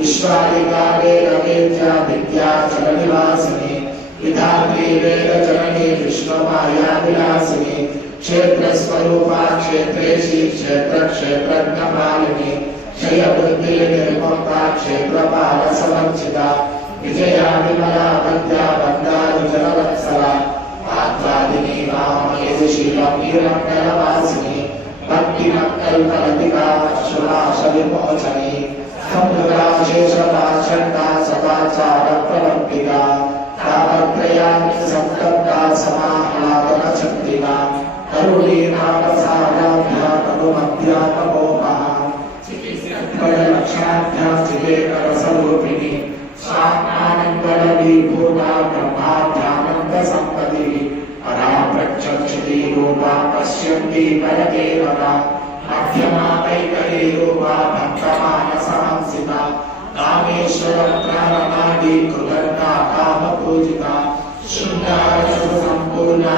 विश्वादिकाले रवेद्या विद्याचलनिवासिनी विधात्री वेदचरणी विश्वमाया विलासिनी क्षेत्रस्वरूपा क्षेत्रेशी क्षेत्रक्षेत्रज्ञपालिनी क्षयबुद्धि निर्मुक्ता क्षेत्रपाल समर्चिता विजया विमला वन्द्या वन्दानुजनवत्सला आत्वादिनी वामकेशिशीलमीरमण्डलवासिनी भक्तिमत्कल्पलतिका शुभाशविमोचनी समुद्राशेषपाषण्डा सदाचारप्रवर्तिका तापत्रयानि संतप्ता समाह्लादनचन्दिका करुणीनामसाराभ्या करुमध्यापकोपः चिकित्सकलक्षणाभ्या चिदेकरस्वरूपिणी स्वात्मानन्दलभीभूता ब्रह्माध्यानन्दसम्पत्तिः परा प्रचक्षति रूपा पश्यन्ति परदेवता मध्यमा कैकरी रूपा भक्तमानसहंसिता कामेश्वरप्राणनाडी कृतज्ञा कामपूजिता शृङ्गारसम्पूर्णा